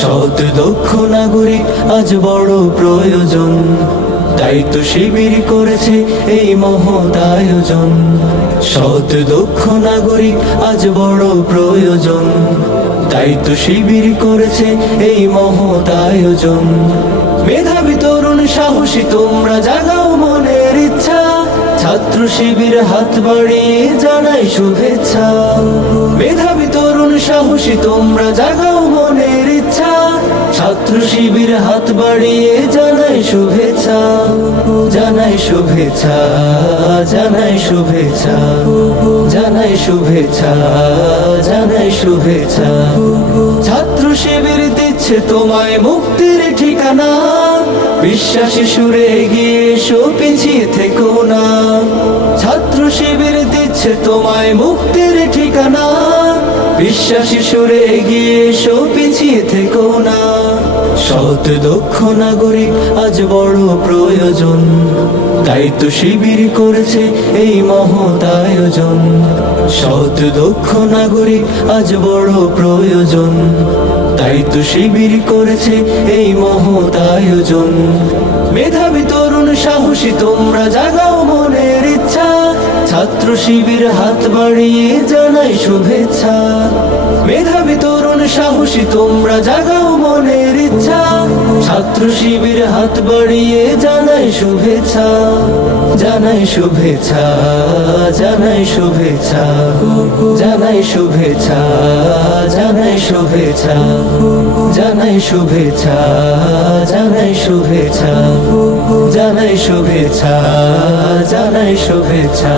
সৎ দক্ষ নাগরিক আজ বড় প্রয়োজন, তাই তো শিবির করেছে এই মহৎ আয়োজন। সৎ দক্ষ নাগরিক আজ বড় প্রয়োজন, তাই তো শিবির করেছে এই মহৎ আয়োজন। মেধাবী তরুণ সাহসী তোমরা জাগাও মনের ইচ্ছা, ছাত্র শিবির হাত বাড়িয়ে জানাই শুভেচ্ছা। মেধাবী তরুণ সাহসী তোমরা জাগাও মনের ইচ্ছা, ছাত্র শিবির হাত বাড়িয়ে জানাই শুভেচ্ছা। জানাই শুভেচ্ছা, জানাই শুভেচ্ছা, জানাই শুভেচ্ছা, জানাই শুভেচ্ছা। ছাত্র শিবির দিচ্ছে তোমায় মুক্তির ঠিকানা, বিশ্বাসী সুরে এগিয়ে এসো পিছিয়ে থেকো না। ছাত্র শিবির দিচ্ছে তোমায় মুক্তির ঠিকানা, বিশ্বাসী সুরে এগিয়ে এসো পিছিয়ে থেকো না। সৎ দক্ষ নাগরিক আজ বড় প্রয়োজন, তাই তো শিবির করেছে এই মহৎ আয়োজন। সৎ দক্ষ নাগরিক আজ বড় প্রয়োজন, তাই তো শিবির করেছে এই মহৎ আয়োজন। মেধাবী তরুণ সাহসী তোমরা জাগাও মনের ইচ্ছা, ছাত্র শিবির হাত বাড়িয়ে জানাই শুভেচ্ছা। মেধাবী তরুণ সাহসী তোমরা জাগাও মনের ইচ্ছা, ছাত্র শিবির হাত বাড়িয়ে জানাই শুভেচ্ছা। জানাই শুভেচ্ছা, জানাই শুভেচ্ছা, জানাই শুভেচ্ছা, জানাই শুভেচ্ছা, জানাই শুভেচ্ছা, জানাই শুভেচ্ছা, জানাই শুভেচ্ছা, জানাই শুভেচ্ছা।